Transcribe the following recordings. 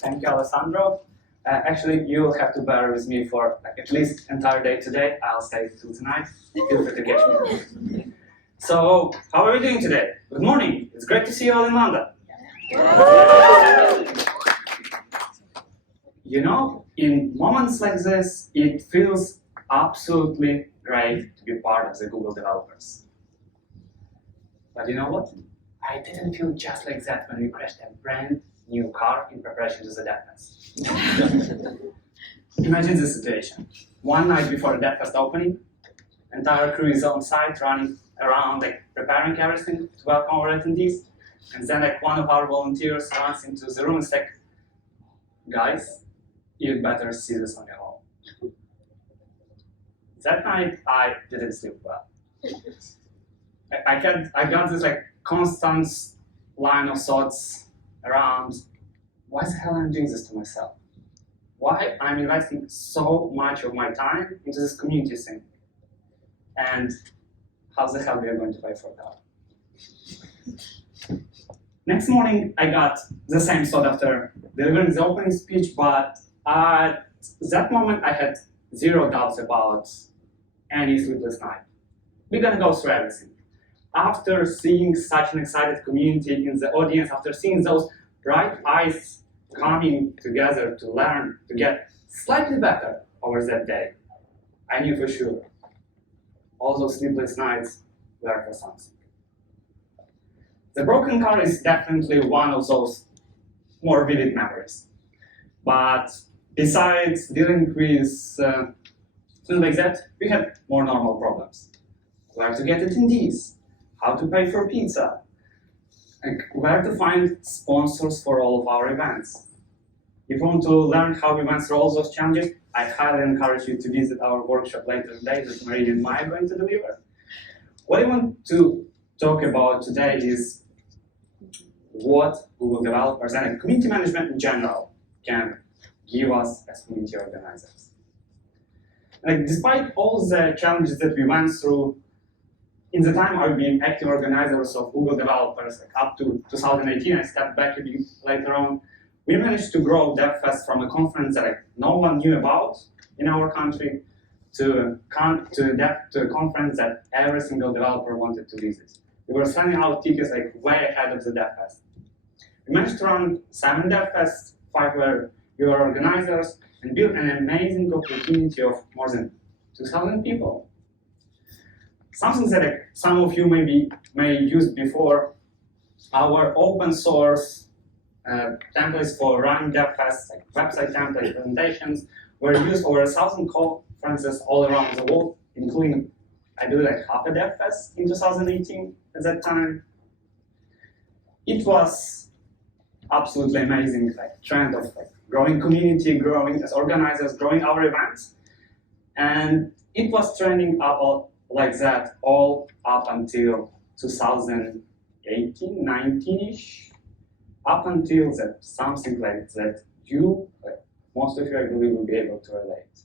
Thank you, Alessandro. Actually, you'll have to bear with me for at least entire day today. I'll stay till tonight. Feel free to catch me. So, how are we doing today? Good morning. It's great to see you all in London. You know, in moments like this, it feels absolutely great to be part of the Google developers. But you know what? I didn't feel just like that when we crashed a brand new car in preparation to the DevFest. Imagine this situation. One night before the DevFest opening, entire crew is on site running around, preparing everything to welcome our attendees. And then one of our volunteers runs into the room and is like, guys, you'd better see this on your own. That night, I didn't sleep well. I got this constant line of thoughts around, why the hell I'm doing this to myself? Why I'm investing so much of my time into this community thing? And how the hell we are going to pay for that? Next morning, I got the same thought after delivering the opening speech, but at that moment, I had zero doubts about any sleepless night. We're gonna go through everything. After seeing such an excited community in the audience, after seeing those bright eyes coming together to learn, to get slightly better over that day, I knew for sure all those sleepless nights were for something. The broken car is definitely one of those more vivid memories. But besides dealing with things like that, we had more normal problems. Where to get attendees, how to pay for pizza, and where to find sponsors for all of our events. If you want to learn how we went through all those challenges, I highly encourage you to visit our workshop later today that Maria and Maya are going to deliver. What I want to talk about today is what Google developers and community management in general can give us as community organizers. Despite all the challenges that we went through, in the time I've been active organizers of Google developers, up to 2018, I stepped back a bit later on, we managed to grow DevFest from a conference that no one knew about in our country to a conference that every single developer wanted to visit. We were sending out tickets way ahead of the DevFest. We managed to run 7 DevFests, 5 were we were organizers, and built an amazing community of more than 2,000 people. Something that some of you may use before, our open source templates for running DevFests, website templates, presentations, were used over 1,000 conferences all around the world, including, I believe, half a DevFest in 2018 at that time. It was absolutely amazing trend of growing community, growing as organizers, growing our events. And it was trending up like that all up until 2018, 19-ish, up until that something like that you, most of you I believe will be able to relate.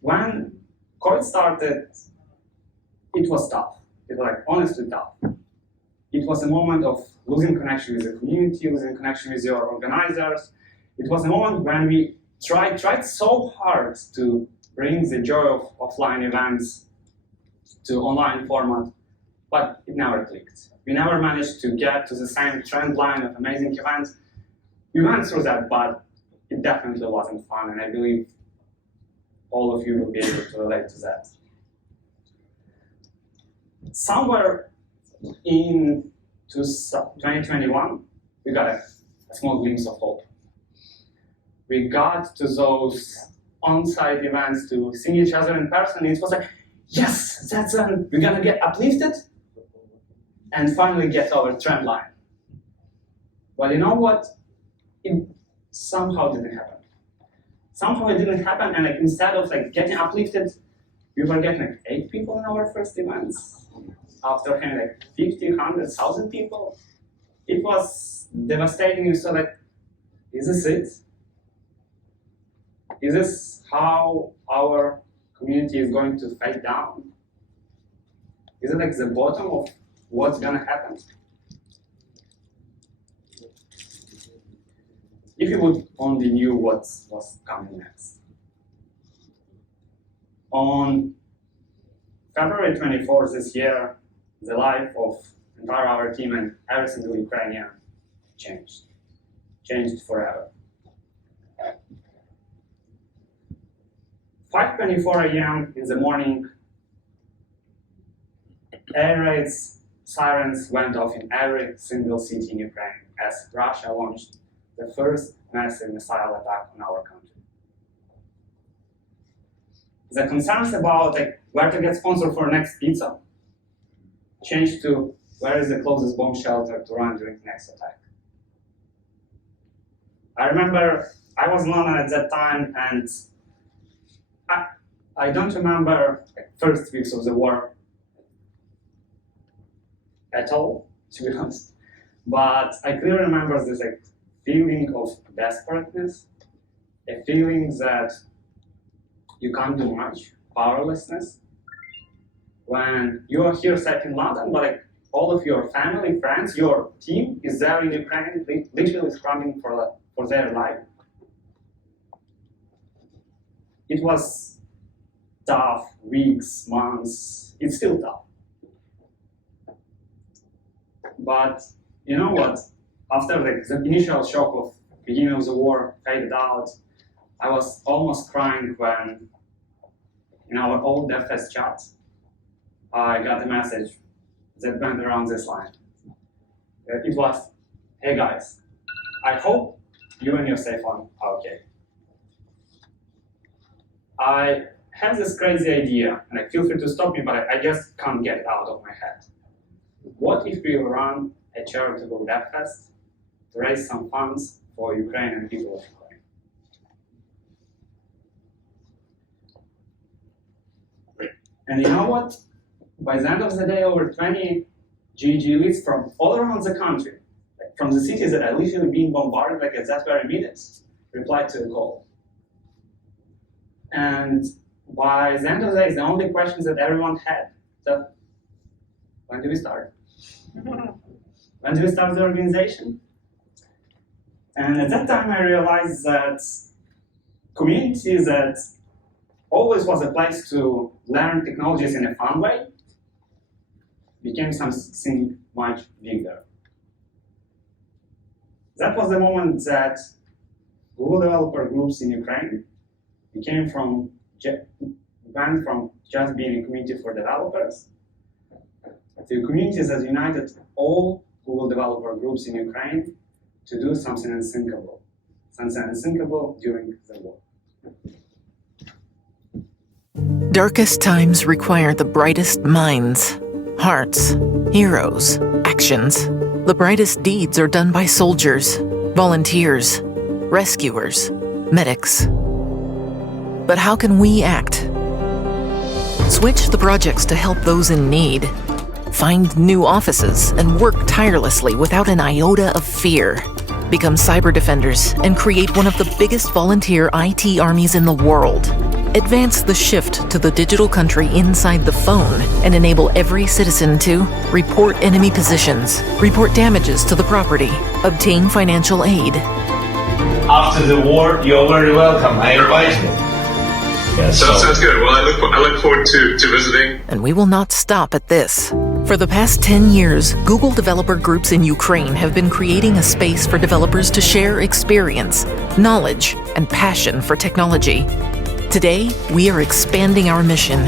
When COVID started, it was tough. It was honestly tough. It was a moment of losing connection with the community, losing connection with your organizers. It was a moment when we tried so hard to bring the joy of offline events to online format, but it never clicked. We never managed to get to the same trend line of amazing events. We went through that, but it definitely wasn't fun, and I believe all of you will be able to relate to that. Somewhere in 2021, we got a small glimpse of hope. We got to those on-site events to see each other in person. It was yes, that's we're gonna get uplifted and finally get our trend line. Well, you know what? It somehow didn't happen. Somehow it didn't happen, and instead of getting uplifted, we were getting 8 people in our first events. After having 50, 100, 1,000 people, it was devastating. So is this it? Is this how our community is going to fade down? Is it the bottom of what's gonna happen? if you would only knew what was coming next. On February 24th this year, the life of entire our team and every single Ukrainian changed forever. 5:24 a.m. in the morning, air raids, sirens went off in every single city in Ukraine as Russia launched the first massive missile attack on our country. The concerns about where to get sponsored for next pizza changed to where is the closest bomb shelter to run during the next attack. I remember I was in London at that time, and I don't remember first weeks of the war at all, to be honest. But I clearly remember this feeling of desperateness, a feeling that you can't do much, powerlessness. When you are here set in London, but all of your family, friends, your team is there in Ukraine, literally scrambling for their life. It was tough, weeks, months. It's still tough. But you know what? After the initial shock of the beginning of the war faded out, I was almost crying when in our old DevFest chat, I got a message that went around this line. It was, hey guys, I hope you and your safe phone are okay. I have this crazy idea, and feel free to stop me, but I just can't get it out of my head. What if we run a charitable DevFest to raise some funds for Ukraine and people of Ukraine? And you know what? By the end of the day, over 20 GDG leads from all around the country, from the cities that are literally being bombarded at that very minute, replied to the call. And by the end of the day, the only questions that everyone had, so when do we start? When do we start the organization? And at that time, I realized that community that always was a place to learn technologies in a fun way became something much bigger. That was the moment that Google developer groups in Ukraine went from just being a community for developers to communities that united all Google developer groups in Ukraine to do something unthinkable during the war. Darkest times require the brightest minds, hearts, heroes, actions. The brightest deeds are done by soldiers, volunteers, rescuers, medics. But how can we act? Switch the projects to help those in need. Find new offices and work tirelessly without an iota of fear. Become cyber defenders and create one of the biggest volunteer IT armies in the world. Advance the shift to the digital country inside the phone and enable every citizen to report enemy positions, report damages to the property, obtain financial aid. After the war, you're very welcome. I invite you. Yeah, Sounds good. Well, I look forward to visiting. And we will not stop at this. For the past 10 years, Google developer groups in Ukraine have been creating a space for developers to share experience, knowledge, and passion for technology. Today, we are expanding our mission.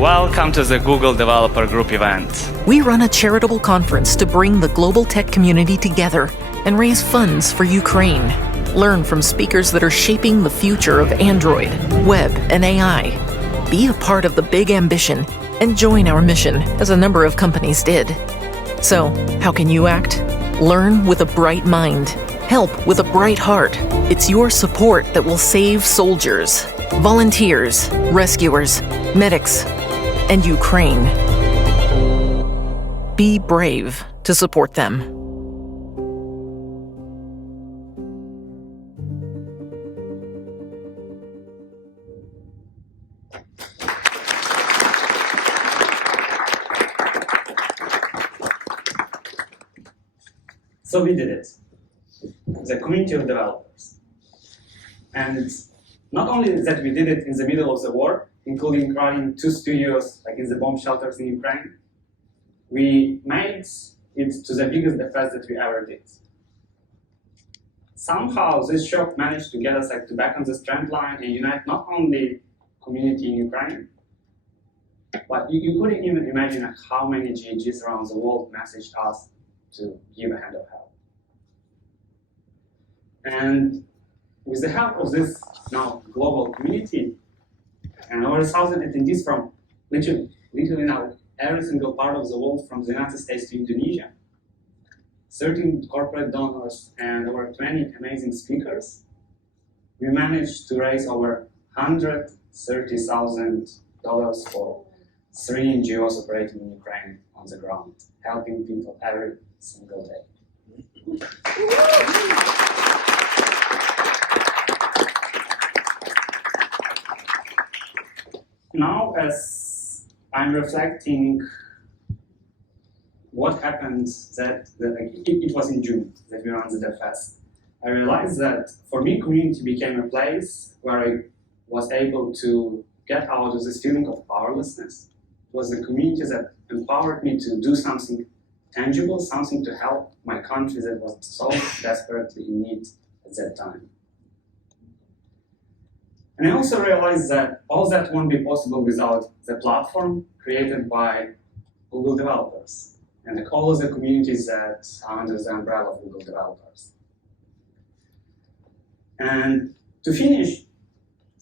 Welcome to the Google Developer Group event. We run a charitable conference to bring the global tech community together and raise funds for Ukraine. Learn from speakers that are shaping the future of Android, web, and AI. Be a part of the big ambition and join our mission, as a number of companies did. So, how can you act? Learn with a bright mind. Help with a bright heart. It's your support that will save soldiers, volunteers, rescuers, medics, and Ukraine. Be brave to support them. So we did it. the community of developers. And not only that we did it in the middle of the war, including running 2 studios like in the bomb shelters in Ukraine, we made it to the biggest defense that we ever did. Somehow this shock managed to get us to back on this trend line and unite not only community in Ukraine, but you couldn't even imagine how many GDGs around the world messaged us to give a hand of help. And with the help of this now global community and over 1,000 attendees from literally now every single part of the world, from the United States to Indonesia, 13 corporate donors and over 20 amazing speakers, we managed to raise over $130,000 for 3 NGOs operating in Ukraine on the ground, helping people every single day. Now, as I'm reflecting what happened, it was in June that we ran the DevFest. I realized that for me, community became a place where I was able to get out of this feeling of powerlessness. It was the community that empowered me to do something tangible, something to help my country that was so desperately in need at that time. And I also realized that all that won't be possible without the platform created by Google developers and all of the communities that are under the umbrella of Google developers. And to finish,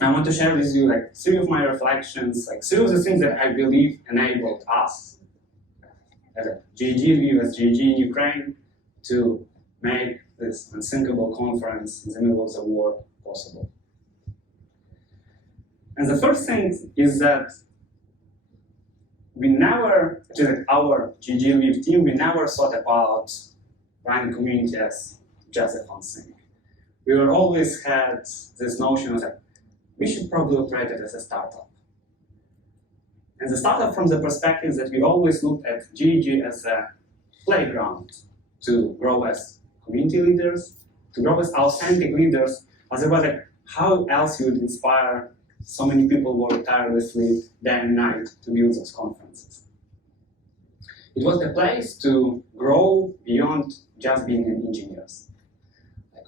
I want to share with you 3 of my reflections, 3 of the things that I believe enabled us as a GDG, as GDG in Ukraine, to make this unthinkable conference in the middle of the war possible. And the first thing is that we never, our GG Live team, we never thought about running community as just a fun thing. We always had this notion of we should probably operate it as a startup. And the startup from the perspective that we always looked at GG as a playground to grow as community leaders, to grow as authentic leaders, as it was how else you would inspire so many people work tirelessly day and night to build those conferences. It was the place to grow beyond just being engineers.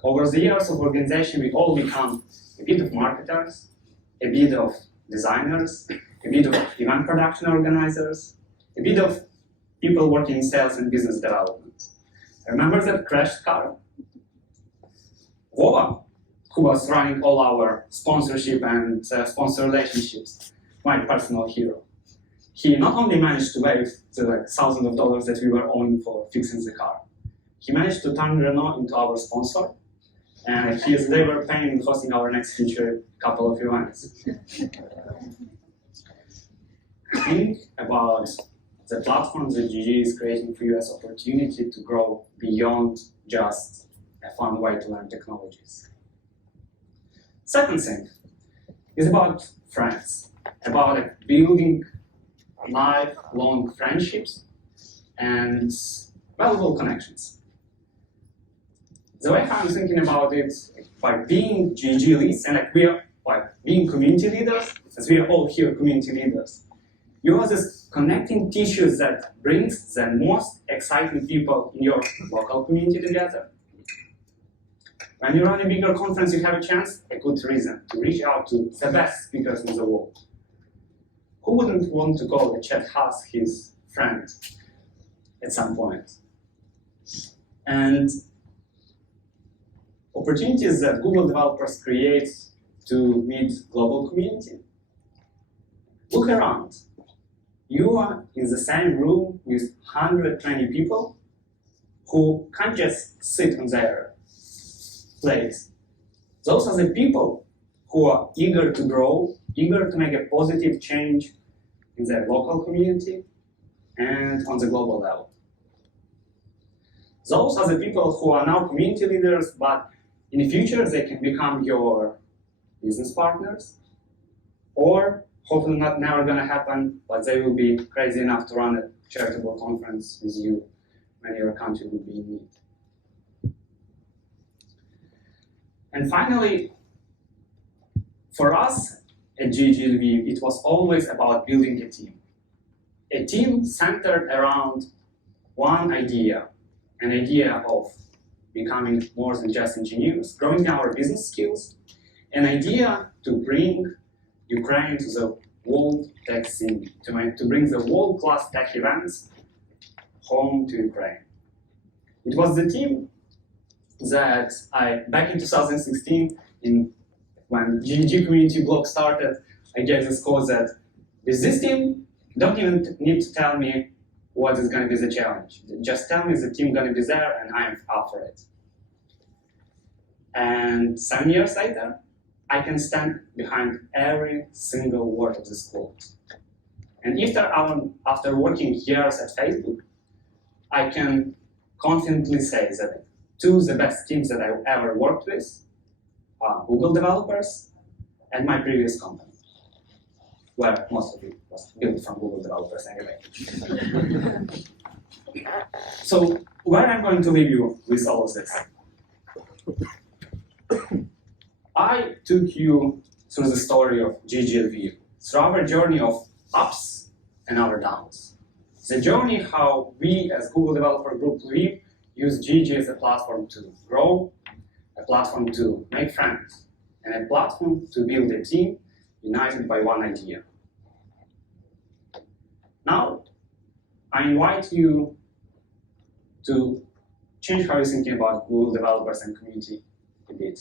Over the years of organization, we all become a bit of marketers, a bit of designers, a bit of event production organizers, a bit of people working in sales and business development. I remember that crashed car. Vova, who was running all our sponsorship and sponsor relationships, my personal hero. He not only managed to waive the thousands of dollars that we were owing for fixing the car, he managed to turn Renault into our sponsor, and they were paying and hosting our next future couple of events. Think about the platform that GG is creating for you as opportunity to grow beyond just a fun way to learn technologies. Second thing is about friends, about building lifelong friendships and valuable connections. The way I'm thinking about it, by being GG leads and by being community leaders, as we are all here community leaders, you are this connecting tissues that brings the most exciting people in your local community together. When you run a bigger conference, you have a chance, a good reason to reach out to the best speakers in the world. Who wouldn't want to call Chet Haas his friend at some point? And opportunities that Google developers create to meet global community. Look around. You are in the same room with 120 people who can't just sit on their place. Those are the people who are eager to grow, eager to make a positive change in their local community and on the global level. Those are the people who are now community leaders, but in the future they can become your business partners, or hopefully not never gonna happen, but they will be crazy enough to run a charitable conference with you when your country will be in need. And finally, for us at GDGs, it was always about building a team. A team centered around one idea, an idea of becoming more than just engineers, growing our business skills, an idea to bring Ukraine to the world tech scene, to bring the world-class tech events home to Ukraine. It was the team that back in 2016, when GDG community blog started, I gave this quote that with this team, you don't even need to tell me what is going to be the challenge. Just tell me the team going to be there and I'm up for it. And 7 years later, I can stand behind every single word of this quote. And after working years at Facebook, I can confidently say that two of the best teams that I've ever worked with are Google developers and my previous company, where most of it was built from Google developers anyway. So where I'm going to leave you with all of this. I took you through the story of GDGs, through our journey of ups and our downs. The journey how we as Google Developer Group use GDG as a platform to grow, a platform to make friends, and a platform to build a team united by one idea. Now, I invite you to change how you're thinking about Google developers and community a bit.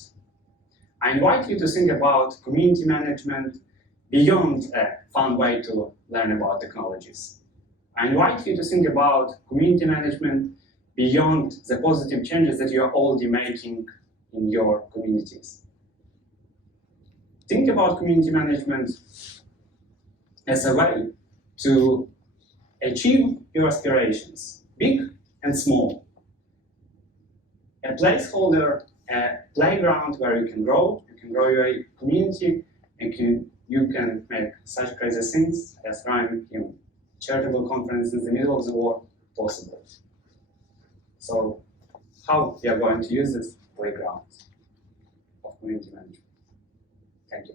I invite you to think about community management beyond a fun way to learn about technologies. I invite you to think about community management beyond the positive changes that you are already making in your communities. Think about community management as a way to achieve your aspirations, big and small. A placeholder, a playground where you can grow your community, and you can make such crazy things as running charitable conference in the middle of the war possible. So how we are going to use this playground of community management? Thank you.